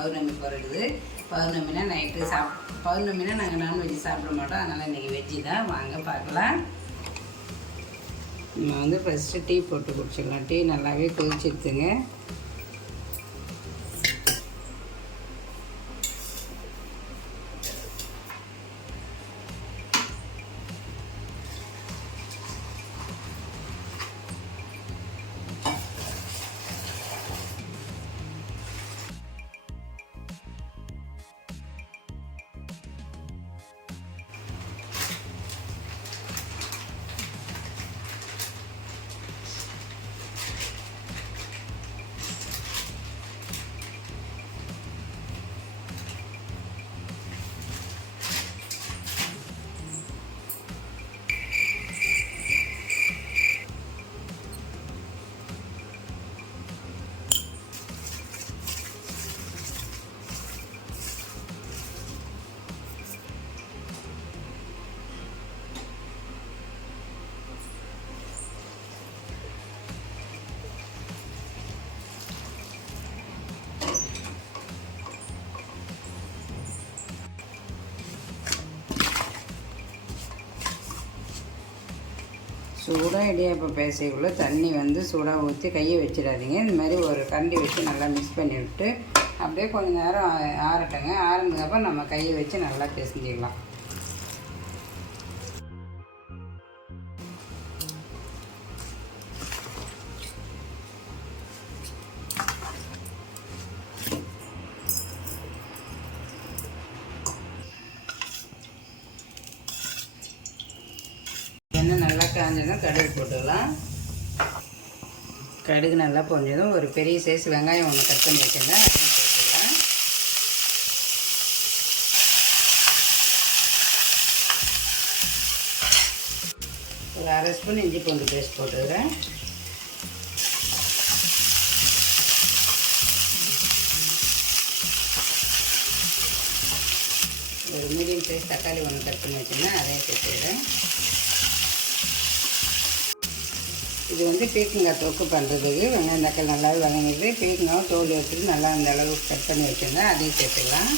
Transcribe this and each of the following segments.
பௌர்ணமி பிறகுது பௌர்ணமினா night சாப் பௌர்ணமினா நாங்கள் non veg சாப்பிட மாட்டோம். அதனால் இன்றைக்கி வெஜ்ஜு தான். வாங்க பார்க்கலாம். நம்ம வந்து ஃபஸ்ட்டு டீ போட்டு குடிச்சிடலாம். டீ நல்லாவே கொதிச்சிருச்சுங்க சூடாக இடியாப்பம் பேசைக்குள்ள தண்ணி வந்து சூடாக ஊற்றி கையை வச்சிடாதீங்க. இந்த மாதிரி ஒரு கரண்டி வச்சு நல்லா மிக்ஸ் பண்ணி விட்டு அப்படியே கொஞ்ச நேரம் ஆ- ஆறட்டுங்க. ஆறுனதுக்கப்புறம் நம்ம கையை வச்சு நல்லா பேசிக்கலாம் கடுகு நல்லா பொஞ்சதும் ஒரு பெரிய சைஸ் வெங்காயம் ஒன்று கட் பண்ணி வச்சுருந்தேன். அதையும் சேர்த்துக்கலாம். ஒரு அரை ஸ்பூன் இஞ்சி பூண்டு பேஸ்ட் போட்டுக்கிறேன். ஒரு மீடியம் சைஸ் தக்காளி ஒன்று கட் பண்ணி வச்சுருந்தேன். அதையும் சேர்த்துக்கிறேன். இது வந்து பீக்கங்காய் தொக்கு பண்ணுறதுக்கு வெங்காயம் தக்காளி நல்லாவே வதங்கிது பீக்கங்காய் தோல் எடுத்துட்டு நல்லா அந்த அளவுக்கு கட் பண்ணி வச்சுருந்தேன் அதையும் சேர்த்துக்கலாம்.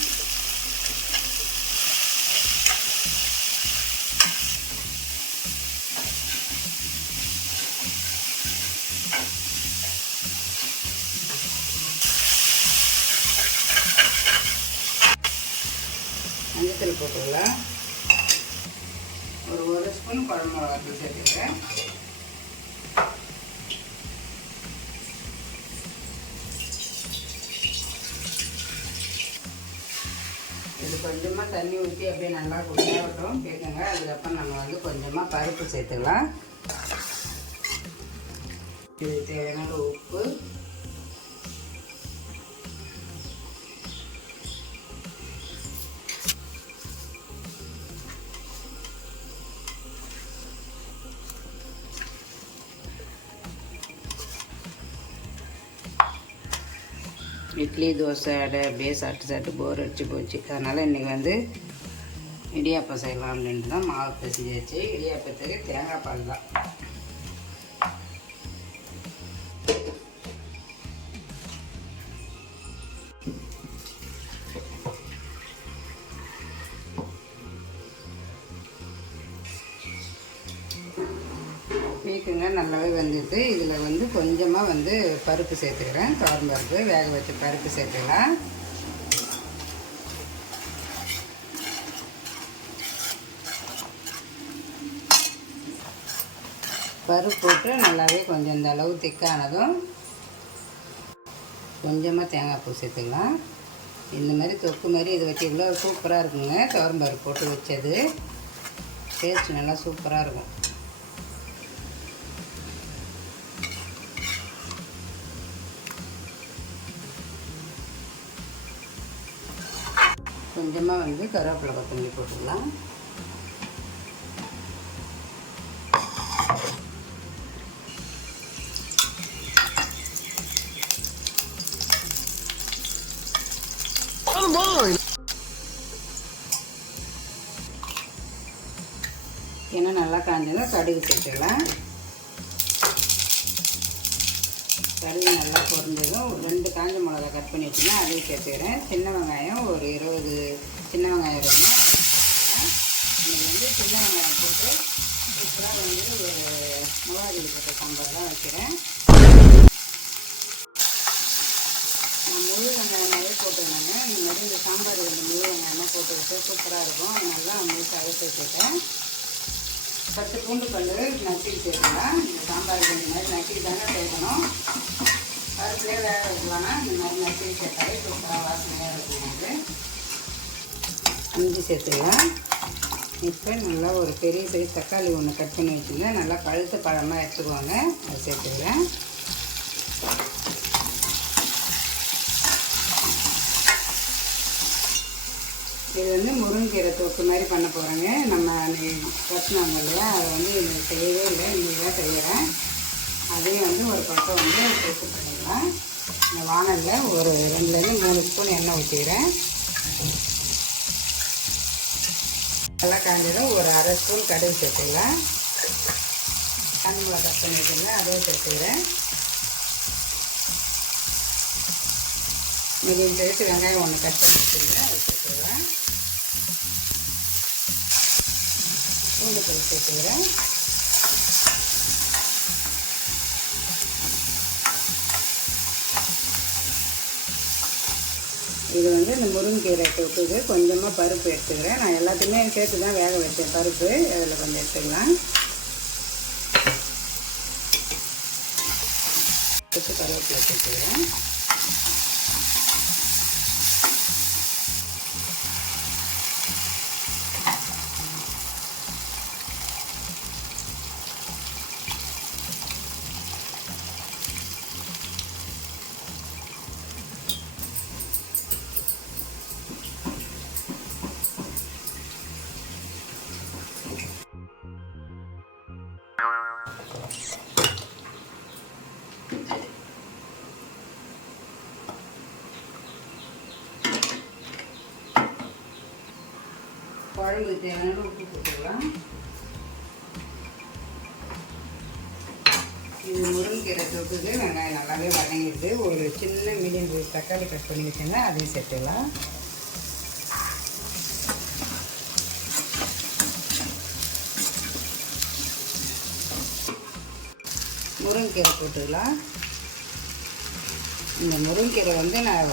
மஞ்சத்தூள் போட்டுக்கலாம். ஒரு ஒரு ஸ்பூன் குழம்பு மிளகாத்தூள் சேர்த்துக்கிறேன். தண்ணி ஊற்றி அப்படியே நல்லா குடியாகட்டும். கேட்குங்க அதுக்கப்புறம் நம்ம வந்து கொஞ்சமாக பருப்பு சேர்த்துக்கலாம். இது தேவையான உப்பு. இட்லி தோசை அடை அப்படியே சாப்பிட்டு சாப்பிட்டு போர் அடித்து போச்சு. அதனால் இன்றைக்கி வந்து இடியாப்பம் செய்யலாம் அப்படின்ட்டு தான் மாவு பிசைஞ்சாச்சு. இடியாப்பத்துக்கு தேங்காய் பால் தான். பீக்குங்க நல்லாவே வந்துட்டு இதில் வந்து கொஞ்சமாக வந்து பருப்பு சேர்த்துக்கிறேன். துவரம் பருப்பு வேக வச்ச பருப்பு சேர்த்துக்கலாம். பருப்பு போட்டு நல்லாவே கொஞ்சம் இந்த அளவு திக்கானதும் கொஞ்சமாக தேங்காய் பூ சேர்த்துக்கலாம். இந்த மாதிரி தொக்கு மாதிரி இது வச்சிங்களோ சூப்பராக இருக்குங்க. துவரம் பருப்பு போட்டு வச்சது. டேஸ்ட் நல்லா சூப்பராக இருக்கும். கொஞ்சமாக வந்து கருவேப்பிலை கொத்தமல்லி போட்டுக்கலாம். ஏன்னா நல்லா காஞ்சதும் கடுகு சேர்த்துக்கலாம். கறி நல்லா பொருந்ததும் ஒரு ரெண்டு காஞ்ச மிளகா கட் பண்ணி வச்சுன்னா அதையும் சேர்த்துக்கிறேன். சின்ன வெங்காயம் ஒரு இருபது சின்ன வெங்காயம் இருக்குன்னா இன்னைக்கு வந்து சின்ன வெங்காயம் போட்டு சூப்பராக வந்து ஒரு மிளகாடி போட்ட சாம்பார் தான் வைக்கிறேன். நான் முழு வெங்காயம் நிறைய போட்டுருந்தாங்க. இந்த மாதிரி இந்த சாம்பார் வந்து முழு வெங்காயமாக போட்டுக்கிட்டு சூப்பராக இருக்கும். அதனால முழுசாகவே சேர்த்துட்டேன் பத்து பூண்டு பல்லு நட்டி சேர்க்கலாம் இந்த சாம்பார் இந்த மாதிரி நட்டி தானே சேர்க்கணும் பருப்புலேயே வேக வைக்கலாம்னா இந்த மாதிரி நட்டி சேர்த்தாலே சூப்பராக வாசனையாக இருக்கும் இது அஞ்சு சேர்த்துக்கலாம். இப்போ நல்லா ஒரு பெரிய சைஸ் தக்காளி ஒன்று கட் பண்ணி வச்சுருந்தேன் நல்லா பழுத்த பழமாக எடுத்துக்குவாங்க அதை சேர்த்துக்கிறேன் இது வந்து முருங்கீரை தொக்கு மாதிரி பண்ண போகிறேங்க நம்ம கட்டினாங்க இல்லையா? அதை வந்து இது செய்யவே இல்லை. இன்றைக்கி தான் செய்கிறேன் அதையும் வந்து ஒரு பக்கம் வந்து தொக்கு பண்ணிடலாம். இந்த வானலில் ஒரு ரெண்டுலேருந்து மூணு ஸ்பூன் எண்ணெய் ஊற்றிக்கிறேன். நல்லா காஞ்சதும் ஒரு அரை ஸ்பூன் கடுகு சேர்த்துக்கலாம் காஞ்சி மிளகா கட் அதையும் சேர்த்துக்கிறேன். மீடியம் சைஸ் வெங்காயம் ஒன்று கட் பண்ணி வச்சுருந்தேன். பூண்டு தூள் சேர்த்துக்கிறேன் இது வந்து இந்த முருங்கீரை தொட்டுக்கு கொஞ்சமாக பருப்பு எடுத்துக்கிறேன். நான் எல்லாத்தையுமே சேர்த்து தான் வேக வச்சேன் பருப்பு. அதில் கொஞ்சம் எடுத்துக்கலாம். கருவேப்பிலை சேர்த்துக்கிறேன். தேவையான உப்பு போட்டுக்கலாம் இது முருங்கீரை தொட்டுக்கு வெங்காயம் நல்லாவே வதங்கிடுது. ஒரு சின்ன மீடியம் சைஸ் தக்காளி கட் பண்ணி வச்சுங்க அதையும் சேர்த்துக்கலாம் முருங்கீரை போட்டுக்கலாம் இந்த முருங்கீரை வந்து நான்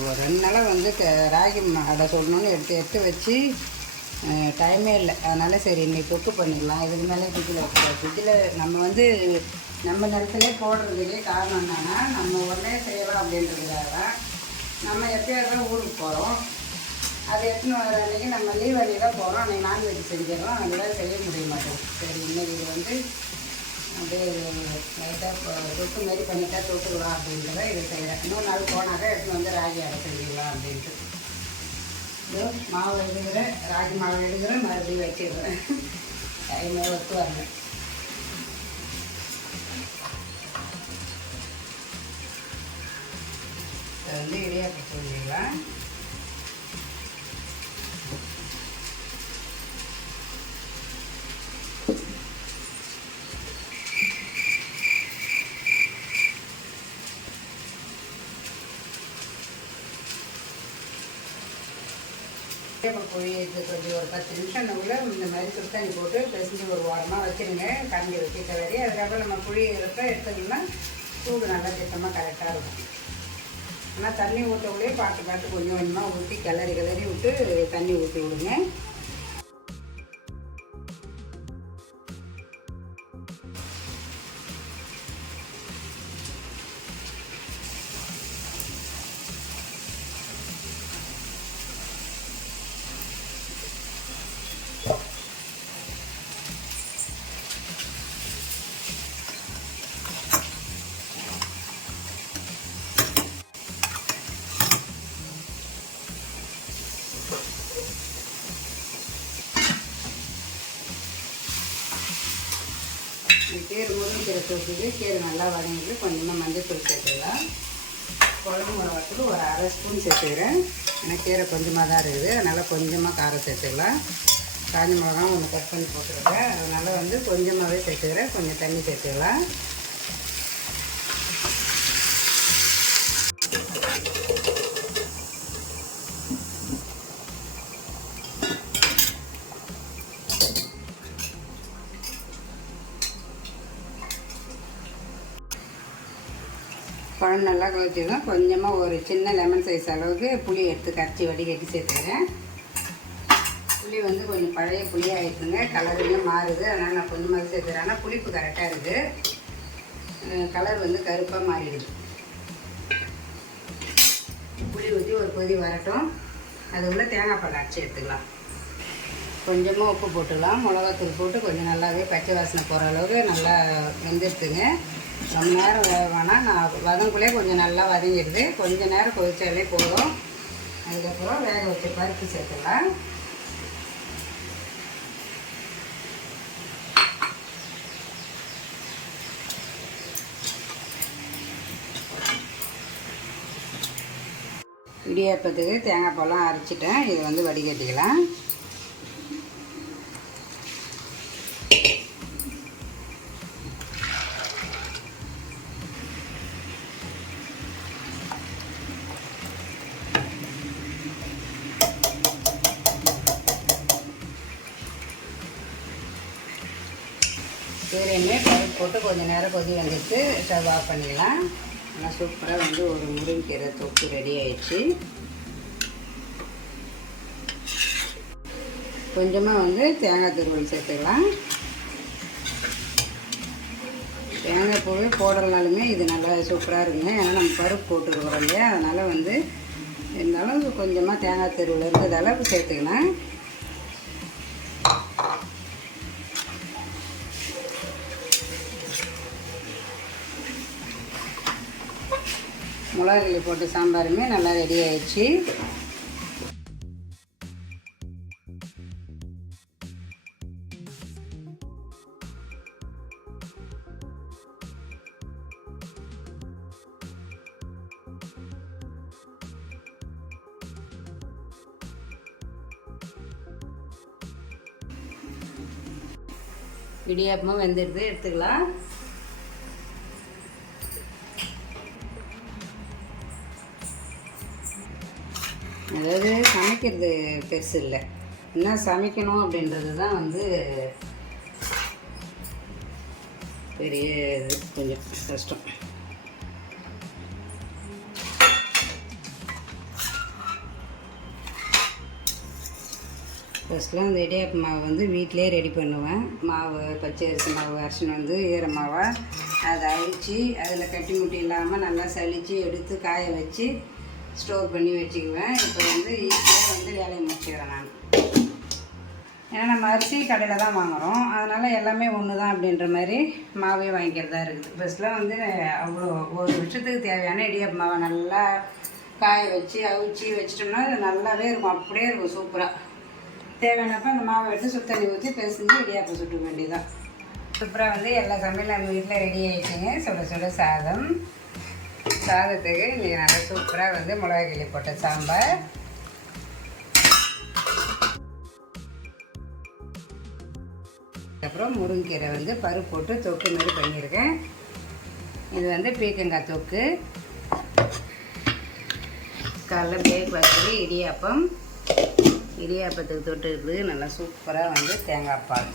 ஒரு ரெண்டு நாளாக வந்து ராகி அடை சொல்லணும்னு எடுத்து எடுத்து வச்சு டைமே இல்லை. அதனால் சரி இன்னைக்கு தொக்கு பண்ணிடலாம். இதுக்கு மேலே ஃப்ரிட்ஜில் வைக்கல ஃப்ரிட்ஜில் நம்ம வந்து நம்ம நிலத்திலே போடுறதுக்கே காரணம் என்னன்னா நம்ம உடனே செய்யலாம் அப்படின்றதுக்காக தான் நம்ம எப்பயாவது ஊருக்கு போகிறோம் அது எடுத்துன்னு வர அன்றைக்கி நம்ம லீவ் அன்றைக்கி தான் போகிறோம் அன்றைக்கி நான்வெஜ் செஞ்சிடறோம். அதெல்லாம் செய்ய முடிய மாட்டோம் சரி இன்னைக்கு இது வந்து அப்படியே லைட்டாக தொட்டு மாரி பண்ணிட்டா தொட்டுக்கலாம் அப்படின்றத இதை செய்கிறேன் இன்னொரு நாள் போனாக்கா எடுத்துன்னு வந்து ராகி அடை செஞ்சுக்கலாம் அப்படின்ட்டு. இதோ மாவு எடுக்கிறேன் ராகி மாவு எடுக்கிறேன் மறுபடியும் வச்சிடுறேன். டைமே ஒத்து வரல. இதை வந்து இடையாக்கி செஞ்சுக்கலாம் இப்போ பொழியது கொஞ்சம் ஒரு பத்து நிமிஷம் உள்ள இந்த மாதிரி சுடு போட்டு பெசஞ்சு ஒரு வாரமாக வச்சுருங்க கரண்டி வச்சு கிளறி அதுக்கப்புறம் நம்ம புழியறப்ப எடுத்தோம்னா சூடு நல்லா திட்டமாக கரெக்டாக இருக்கும். ஆனால் தண்ணி ஊற்றக்குள்ளேயே பார்த்து பார்த்து கொஞ்சம் கொஞ்சமாக ஊற்றி கிளறி கிளறி விட்டு தண்ணி ஊற்றி விடுங்க. கீரை முருங்கீரை கீரை நல்லா வதங்கிட்டு கொஞ்சமாக மஞ்சள் தூள் சேர்த்துக்கலாம் குழம்பு மிளகாத்தூள் ஒரு அரை ஸ்பூன் சேர்த்துக்கிறேன். ஏன்னா கீரை கொஞ்சமாக தான் இருக்குது. அதனால் கொஞ்சமாக காரம் சேர்த்துக்கலாம். காஞ்ச மிளகா ஒன்று கட் பண்ணி போட்டுருக்கேன். அதனால் வந்து கொஞ்சமாகவே சேர்த்துக்கிறேன். கொஞ்சம் தண்ணி சேர்த்துக்கலாம். குழம்பு நல்லா கொதிச்சிடும் கொஞ்சமாக ஒரு சின்ன லெமன் சைஸ் அளவுக்கு புளி எடுத்து கரைச்சி வடிகட்டி சேர்த்துக்கிறேன். புளி வந்து கொஞ்சம் பழைய புளியாக ஆயிடுச்சுங்க. கலருமே மாறுது. அதனால் நான் கொஞ்சமாக சேர்த்துறேன் ஆனால் புளிப்பு கரெக்டாக இருக்குது கலர் வந்து கருப்பாக மாறிடுது. புளி ஊற்றி ஒரு கொதி வரட்டும். அதுக்குள்ளே தேங்காய் பழம் அரைச்சி எடுத்துக்கலாம். கொஞ்சமாக உப்பு போட்டுக்கலாம். மிளகாத்தூள் போட்டு கொஞ்சம் நல்லாவே பச்சை வாசனை போகிற அளவுக்கு நல்லா வெந்துடுத்துங்க ரொம்ப நேரம் வேக வேணாம் நான் வதங்குள்ளே கொஞ்சம் நல்லா வதங்கிடுது. கொஞ்சம் நேரம் கொதிச்சாலே போதும். அதுக்கப்புறம் வேக வச்ச பருப்பு சேர்த்துக்கலாம். இடியாப்பத்துக்கு தேங்காய் பழம் அரைச்சிட்டேன். இதை வந்து வடிகட்டிக்கலாம். கொதி வந்துட்டு ஸ்டவ் ஆஃப் பண்ணிடலாம். நல்லா சூப்பராக வந்து ஒரு முருங்கீரை தொக்கு ரெடி ஆயிடுச்சு. கொஞ்சமாக வந்து தேங்காய் துருவல் சேர்த்துக்கலாம். தேங்காய் பூ போடுறதுனாலுமே இது நல்லா சூப்பராக இருக்குங்க. ஏன்னா நம்ம பருப்பு போட்டுருக்குறோம் இல்லையா? அதனால் வந்து இருந்தாலும் கொஞ்சமாக தேங்காய் துருவல் இருக்கிறதால சேர்த்துக்கலாம். மிளகாய் போட்டு சாம்பாருமே நல்லா ரெடி ஆயிடுச்சு. இடியாப்பமும் வெந்துடுது எடுத்துக்கலாம். அதாவது சமைக்கிறது பெருசு இல்லை. என்ன சமைக்கணும் அப்படின்றது தான் வந்து பெரிய இது கொஞ்சம் கஷ்டம். ஃபஸ்ட்லாம் இந்த இடியாப்பு மாவு வந்து வீட்டிலே ரெடி பண்ணுவேன். மாவு பச்சை அரிசி மாவு அரிசின்னு வந்து ஈர மாவை. அதை அழித்து அதில் கட்டி முட்டி இல்லாமல் நல்லா சளிச்சு எடுத்து காய வச்சு ஸ்டோர் பண்ணி வச்சுக்குவேன். இப்போ வந்து ஈஸியாக வந்து வேலையை முடிச்சுக்கிறேன் நான். ஏன்னா நம்ம அரிசி கடையில் தான் வாங்குகிறோம் அதனால் எல்லாமே ஒன்று தான் அப்படின்ற மாதிரி மாவே வாங்கிக்கிறதா இருக்குது. ஃபஸ்ட்லாம் வந்து அவ்வளோ ஒரு வருஷத்துக்கு தேவையான இடியாப்பு மாவை நல்லா காய வச்சு அவிச்சு வச்சிட்டோம்னா அது நல்லாவே இருக்கும். அப்படியே இருக்கும் சூப்பராக தேவையானப்ப அந்த மாவை எடுத்து சுத்தண்ணி ஊற்றி பெசஞ்சு இடியாப்பம் சுட்ட வேண்டியதான் சூப்பராக வந்து எல்லா சமையலும் நம்ம வீட்டில் ரெடி ஆகிடுச்சிங்க சுட சுட சாதம். சாதத்துக்கு இன்றைக்கி நல்லா சூப்பராக வந்து மிளகா கிள்ளி போட்ட சாம்பார். அப்புறம் முருங்கீரை வந்து பருப்பு போட்டு தொக்கு மாதிரி பண்ணியிருக்கேன். இது வந்து பீக்கங்காய் தொக்கு. காலைல பிரேக்ஃபாஸ்ட்டுக்கு இடியாப்பம். இடியாப்பத்துக்கு தொட்டுருக்கு நல்லா சூப்பராக வந்து தேங்காய் பால்.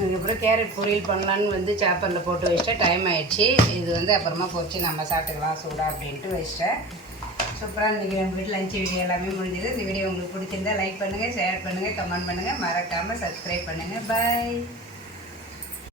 அதுக்கப்புறம் கேரட் பொரியல் பண்ணலான்னு வந்து சாப்பரில் போட்டு வச்சிட்டேன். டைம் ஆயிடுச்சு. இது வந்து அப்புறமா போச்சு. நம்ம சாப்பிட்டுக்கலாம் சூடாக அப்படின்ட்டு வச்சிட்டேன். சூப்பராக இன்றைக்கி நம்ம வீட்டில் லஞ்ச் வீடியோ எல்லாமே முடிஞ்சது. இந்த வீடியோ உங்களுக்கு பிடிச்சிருந்தா லைக் பண்ணுங்கள் ஷேர் பண்ணுங்கள் கமெண்ட் பண்ணுங்கள் மறக்காமல் சப்ஸ்கிரைப் பண்ணுங்கள் பாய்